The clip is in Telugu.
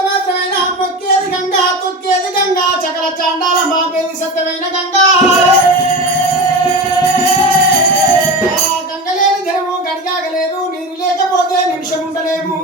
మాత్రమైనా మొక్కేది గంగా తొక్కేది గంగా చకల చాండాల మాపేది సత్యమైన గంగా గంగలేని జనము గడిగాగలేదు నీరు లేకపోతే నిమిషం ఉండలేము